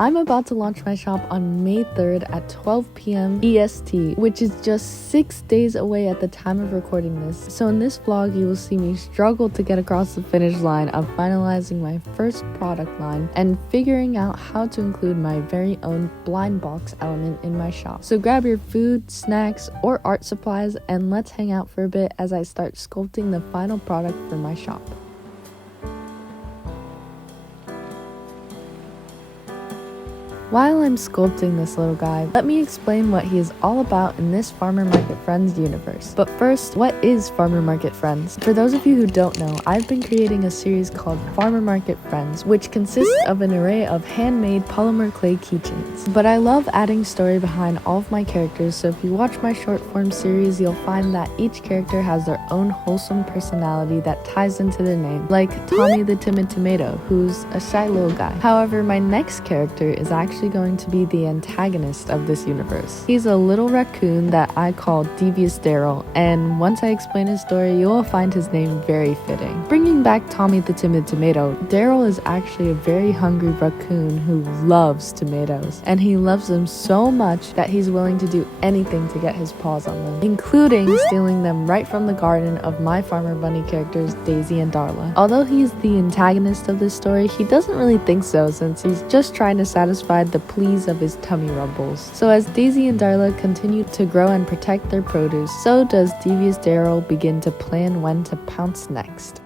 I'm about to launch my shop on May 3rd at 12 p.m. EST, which is just 6 days away at the time of recording this. So in this vlog, you will see me struggle to get across the finish line of finalizing my first product line and figuring out how to include my very own blind box element in my shop. So grab your food, snacks, or art supplies and let's hang out for a bit as I start sculpting the final product for my shop. While I'm sculpting this little guy, let me explain what he is all about in this Farmer Market Friends universe. But first, what is Farmer Market Friends? For those of you who don't know, I've been creating a series called Farmer Market Friends, which consists of an array of handmade polymer clay keychains. But I love adding story behind all of my characters, so if you watch my short form series, you'll find that each character has their own wholesome personality that ties into their name, like Tommy the Timid Tomato, who's a shy little guy. However, my next character is actually going to be the antagonist of this universe. He's a little raccoon that I call Devious Darrell, and once I explain his story, you will find his name very fitting. Bringing back Tommy the Timid Tomato, Darrell is actually a very hungry raccoon who loves tomatoes, and he loves them so much that he's willing to do anything to get his paws on them, including stealing them right from the garden of my Farmer Bunny characters Daisy and Darla. Although he's the antagonist of this story, he doesn't really think so, since he's just trying to satisfy the pleas of his tummy rumbles. So as Daisy and Darla continue to grow and protect their produce, so does Devious Darrell begin to plan when to pounce next.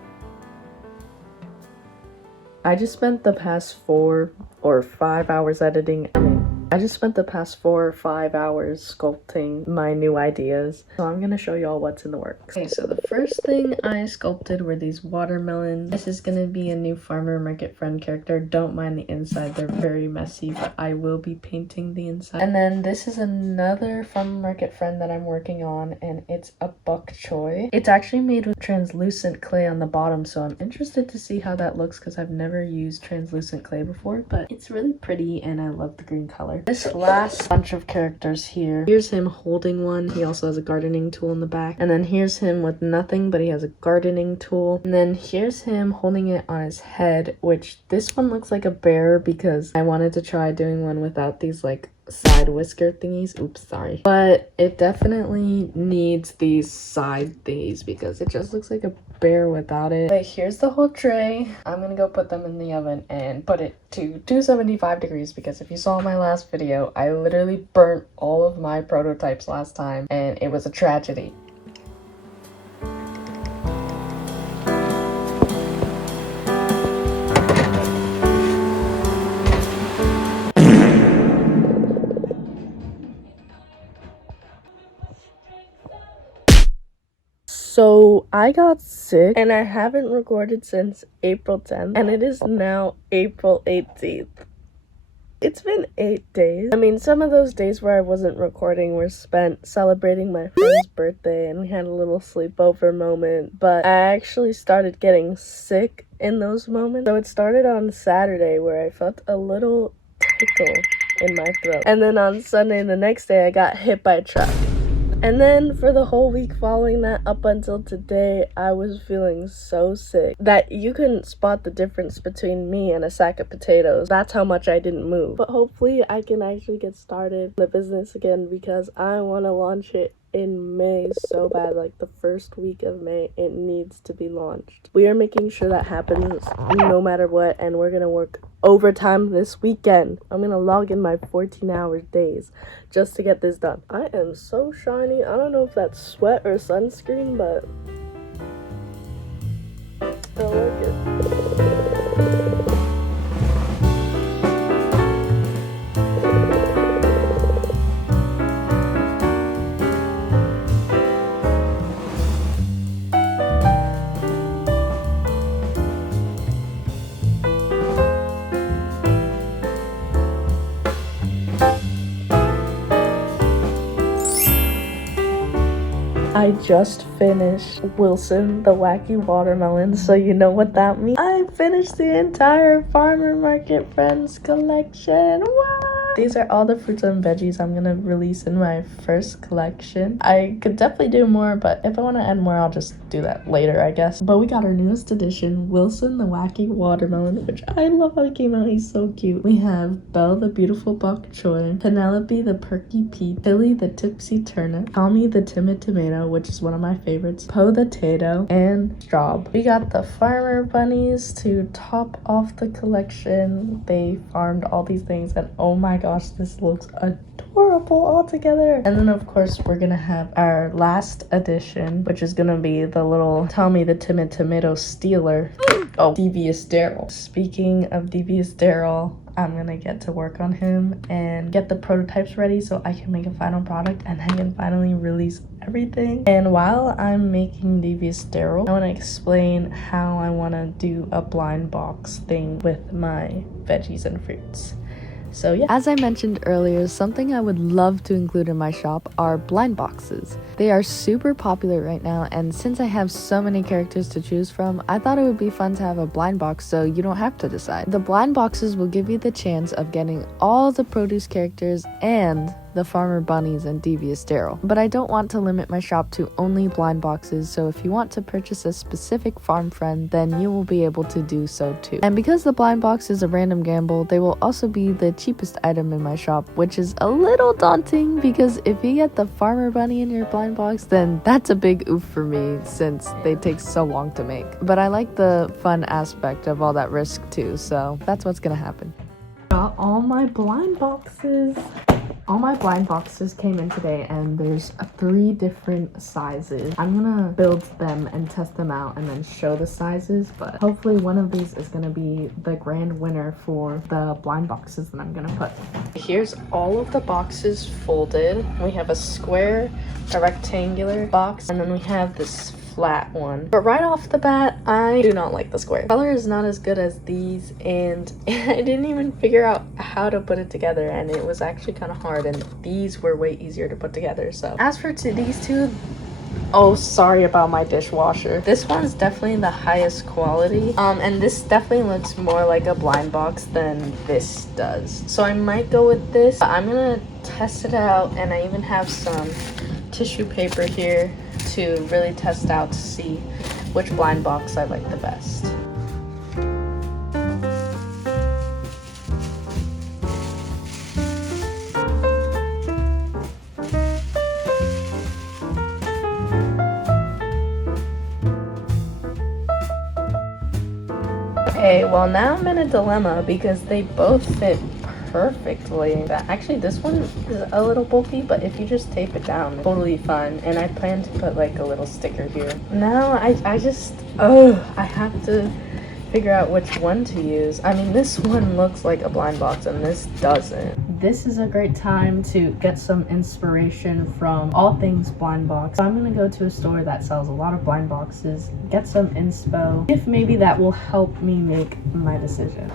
I just spent the past 4 or 5 hours editing. I just spent the past 4 or 5 hours sculpting my new ideas. So I'm gonna show y'all what's in the works. Okay, so the first thing I sculpted were these watermelons. This is gonna be a new Farmer Market Friend character. Don't mind the inside, they're very messy, but I will be painting the inside. And then this is another Farmer Market Friend that I'm working on, and it's a bok choy. It's actually made with translucent clay on the bottom, so I'm interested to see how that looks because I've never used translucent clay before, but it's really pretty and I love the green color. This last bunch of characters here, here's him holding one. He also has a gardening tool in the back. And then here's him with nothing, but he has a gardening tool. And then here's him holding it on his head, which this one looks like a bear because I wanted to try doing one without these like side whisker thingies. Oops, sorry. But it definitely needs these side thingies because it just looks like a bear without it. But here's the whole tray. I'm gonna go put them in the oven and put it to 275 degrees because if you saw my last video, I literally burnt all of my prototypes last time and it was a tragedy. So I got sick and I haven't recorded since April 10th and it is now April 18th. It's been 8 days. I mean, some of those days where I wasn't recording were spent celebrating my friend's birthday and we had a little sleepover moment, but I actually started getting sick in those moments. So it started on Saturday where I felt a little tickle in my throat. And then on Sunday, the next day, I got hit by a truck. And then for the whole week following that up until today, I was feeling so sick that you couldn't spot the difference between me and a sack of potatoes. That's how much I didn't move. But hopefully I can actually get started the business again because I want to launch it in May so bad. Like the first week of May, it needs to be launched. We are making sure that happens no matter what, and we're gonna work overtime this weekend. I'm gonna log in my 14-hour days just to get this done. I am so shiny. I don't know if that's sweat or sunscreen, but I like it. I just finished Wilson the Wacky Watermelon, so you know what that means. I finished the entire Farmer Market Friends collection. What? These are all the fruits and veggies I'm gonna release in my first collection. I could definitely do more, but if I want to add more, I'll just do that later, I guess. But we got our newest addition, Wilson the Wacky Watermelon, which I love how he came out. He's so cute. We have Belle the Beautiful Bok Choy, Penelope the Perky Pea, Billy the Tipsy Turnip, Tommy the Timid Tomato, which is one of my favorites, Poe the Tato, and Straub. We got the farmer bunnies to top off the collection. They farmed all these things, and oh my gosh, this looks adorable all together. And then of course we're gonna have our last addition, which is gonna be the little Tommy the Timid Tomato Stealer. Oh, Devious Darrell. Speaking of Devious Darrell, I'm gonna get to work on him and get the prototypes ready so I can make a final product and I can finally release everything. And while I'm making Devious Darrell, I want to explain how I want to do a blind box thing with my veggies and fruits. So yeah. As I mentioned earlier, something I would love to include in my shop are blind boxes. They are super popular right now, and since I have so many characters to choose from, I thought it would be fun to have a blind box so you don't have to decide. The blind boxes will give you the chance of getting all the produce characters and the farmer bunnies and Devious Darrell. But I don't want to limit my shop to only blind boxes, so if you want to purchase a specific farm friend, then you will be able to do so too. And because the blind box is a random gamble, they will also be the cheapest item in my shop, which is a little daunting because if you get the farmer bunny in your blind box, then that's a big oof for me since they take so long to make. But I like the fun aspect of all that risk too, so that's what's gonna happen. Got all my blind boxes. All my blind boxes came in today and there's 3 different sizes. I'm gonna build them and test them out and then show the sizes, but hopefully one of these is gonna be the grand winner for the blind boxes that I'm gonna put. Here's all of the boxes folded. We have a square, a rectangular box, and then we have this flat one. But right off the bat, I do not like the square. Color is not as good as these, and I didn't even figure out how to put it together, and it was actually kind of hard, and these were way easier to put together. So as for these two, oh, sorry about my dishwasher. This one's definitely the highest quality, and this definitely looks more like a blind box than this does. So I might go with this. I'm gonna test it out, and I even have some tissue paper here to really test out to see which blind box I like the best. Okay, well now I'm in a dilemma because they both fit perfectly. Actually, this one is a little bulky, but if you just tape it down, it's totally fine. And I plan to put like a little sticker here. Now I just, I have to figure out which one to use. I mean, this one looks like a blind box and this doesn't. This is a great time to get some inspiration from all things blind box. So I'm gonna go to a store that sells a lot of blind boxes, get some inspo, if maybe that will help me make my decision.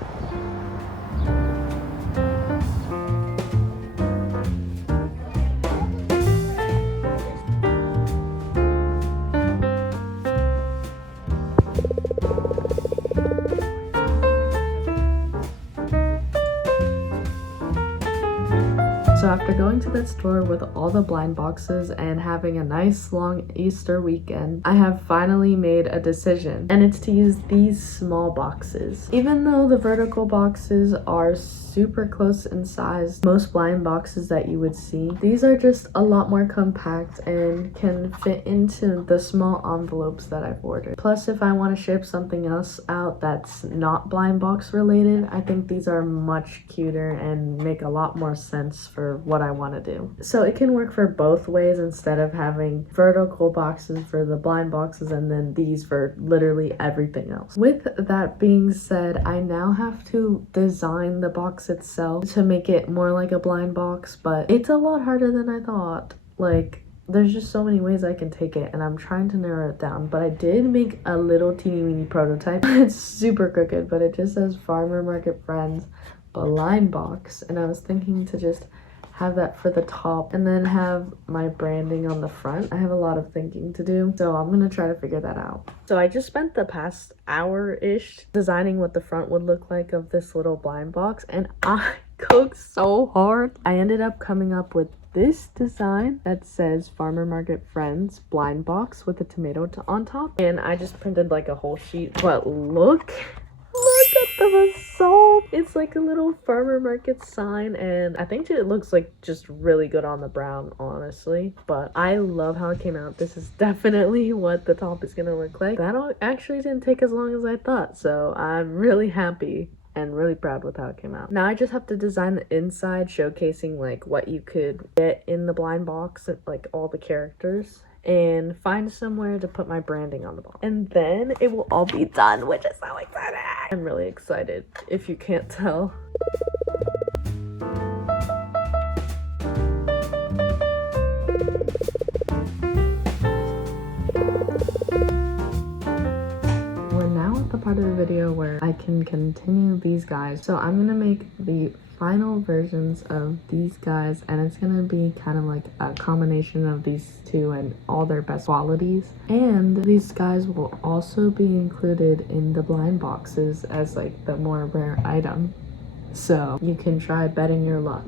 So after going to that store with all the blind boxes and having a nice long Easter weekend, I have finally made a decision, and it's to use these small boxes. Even though the vertical boxes are super close in size, most blind boxes that you would see, these are just a lot more compact and can fit into the small envelopes that I've ordered. Plus, if I want to ship something else out that's not blind box related, I think these are much cuter and make a lot more sense for what I want to do. So it can work for both ways instead of having vertical boxes for the blind boxes and then these for literally everything else. With that being said, I now have to design the box itself to make it more like a blind box, but it's a lot harder than I thought. Like, there's just so many ways I can take it and I'm trying to narrow it down. But I did make a little teeny weeny prototype. It's super crooked, but it just says Farmer Market Friends blind box, and I was thinking to just have that for the top and then have my branding on the front. I have a lot of thinking to do, so I'm gonna try to figure that out. So I just spent the past hour-ish designing what the front would look like of this little blind box, and cooked so hard. I ended up coming up with this design that says Farmer Market Friends blind box with a tomato on top, and I just printed like a whole sheet. But look at the result. It's like a little farmer market sign, and I think it looks like just really good on the brown, honestly. But I love how it came out. This is definitely what the top is gonna look like. That actually didn't take as long as I thought, so I'm really happy and really proud with how it came out. Now I just have to design the inside, showcasing like what you could get in the blind box, like all the characters, and find somewhere to put my branding on the box. And then it will all be done, which is so exciting. I'm really excited, if you can't tell. We're now at the part of the video where I can continue these guys. So I'm gonna make the final versions of these guys, and it's gonna be kind of like a combination of these two and all their best qualities. And these guys will also be included in the blind boxes as like the more rare item, so you can try betting your luck.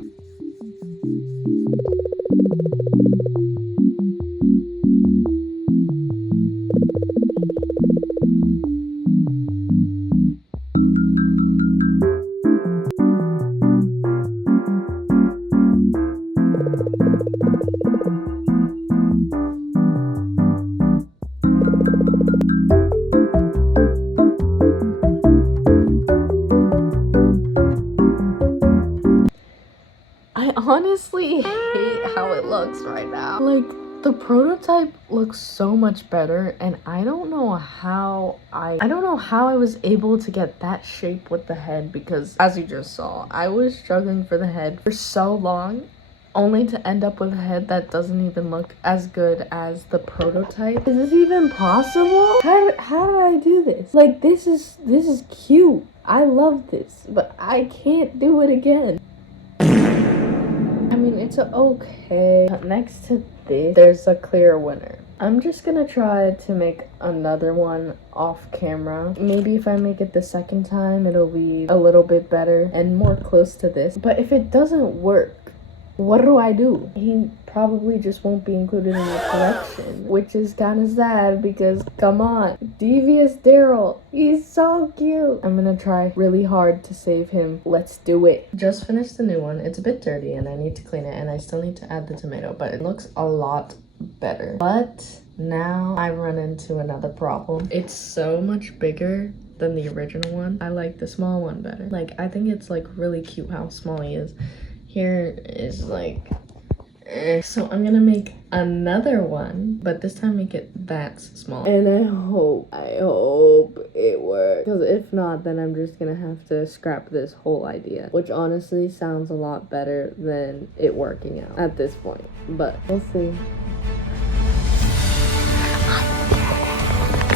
I honestly hate how it looks right now. Like, the prototype looks so much better, and I don't know how I was able to get that shape with the head, because as you just saw, I was struggling for the head for so long, only to end up with a head that doesn't even look as good as the prototype. Is this even possible? How did I do this? Like, this is cute. I love this, but I can't do it again. I mean, it's okay. Next to this, there's a clear winner. I'm just gonna try to make another one off camera. Maybe if I make it the second time, it'll be a little bit better and more close to this. But if it doesn't work, what do I do? He probably just won't be included in the collection, which is kind of sad because, come on, Devious Darrell, he's so cute. I'm gonna try really hard to save him. Let's do it. Just finished the new one. It's a bit dirty and I need to clean it, and I still need to add the tomato, but it looks a lot better. But now I run into another problem. It's so much bigger than the original one. I like the small one better. Like, I think it's like really cute how small he is. Here is like, so I'm gonna make another one, but this time make it that small. And I hope it works. Because if not, then I'm just gonna have to scrap this whole idea, which honestly sounds a lot better than it working out at this point. But we'll see.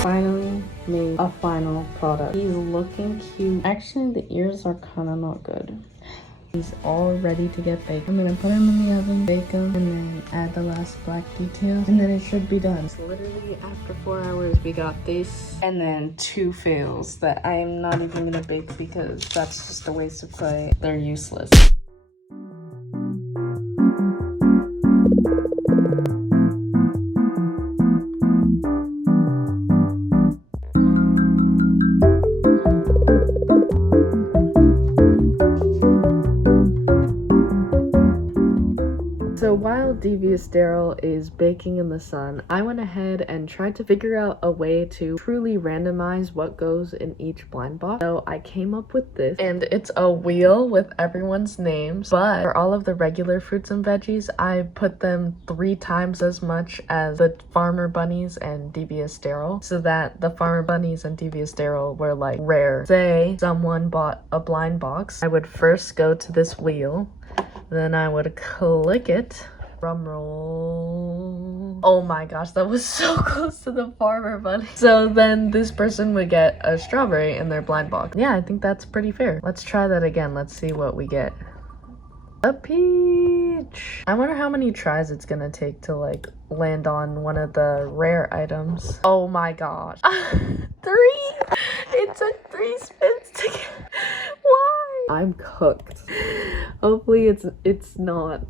Finally made a final product. He's looking cute. Actually, the ears are kind of not good. He's all ready to get baked. I'm gonna put him in the oven, bake him, and then add the last black details, and then it should be done. So literally after 4 hours, we got this, and then 2 fails that I am not even gonna bake because that's just a waste of clay. They're useless. So while Devious Darrell is baking in the sun, I went ahead and tried to figure out a way to truly randomize what goes in each blind box. So I came up with this, and it's a wheel with everyone's names, but for all of the regular fruits and veggies, I put them 3 times as much as the Farmer Bunnies and Devious Darrell, so that the Farmer Bunnies and Devious Darrell were like rare. Say someone bought a blind box, I would first go to this wheel, then I would click it. Drum roll. Oh my gosh, that was so close to the Farmer Bunny. So then this person would get a strawberry in their blind box. Yeah, I think that's pretty fair. Let's try that again. Let's see what we get. A peach. I wonder how many tries it's gonna take to like land on one of the rare items. Oh my gosh. 3! It took 3 spins to get. Why? I'm cooked. Hopefully it's not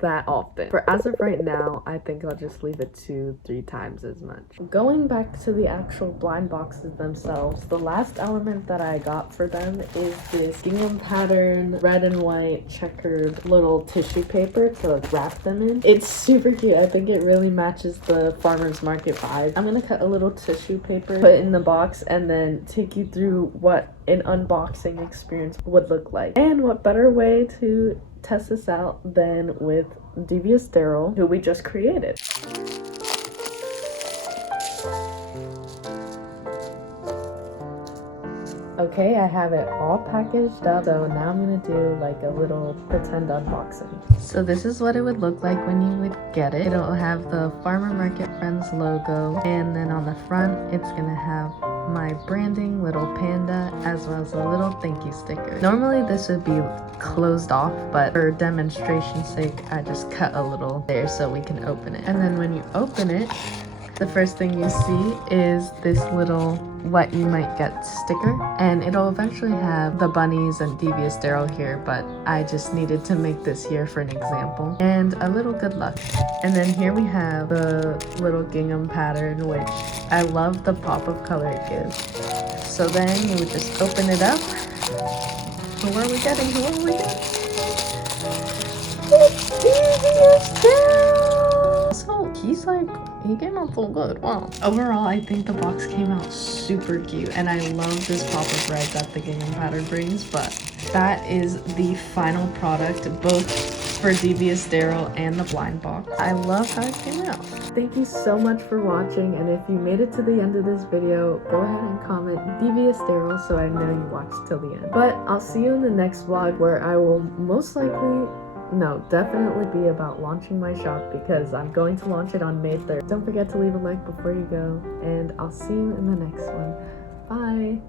that often. For as of right now, I think I'll just leave it 2-3 times as much. Going back to the actual blind boxes themselves, the last element that I got for them is this gingham pattern, red and white checkered little tissue paper to wrap them in. It's super cute. I think it really matches the farmer's market vibe. I'm gonna cut a little tissue paper, put it in the box, and then take you through what an unboxing experience would look like. And what better way to test this out than with Devious Darrell, who we just created. Okay, I have it all packaged up, so now I'm gonna do like a little pretend unboxing. So this is what it would look like when you would get it. It'll have the Farmer Market Friends logo, and then on the front it's gonna have my branding little panda as well as a little thank you sticker. Normally this would be closed off, but for demonstration's sake I just cut a little there so we can open it. And then when you open it, the first thing you see is this little what you might get sticker, and it'll eventually have the bunnies and Devious Darrell here, but I just needed to make this here for an example, and a little good luck. And then here we have the little gingham pattern, which I love the pop of color it gives. So then you would just open it up. Who are we getting? Who are we getting? It's Devious Darrell! So he's like, he came out so good. Wow. Overall, I think the box came out super cute, and I love this pop of red that the gingham pattern brings, but that is the final product, both for Devious Darrell and the blind box. I love how it came out. Thank you so much for watching, and if you made it to the end of this video, go ahead and comment Devious Darrell so I know you watched till the end. But I'll see you in the next vlog, where I will most likely definitely be about launching my shop, because I'm going to launch it on May 3rd. Don't forget to leave a like before you go, and I'll see you in the next one. Bye!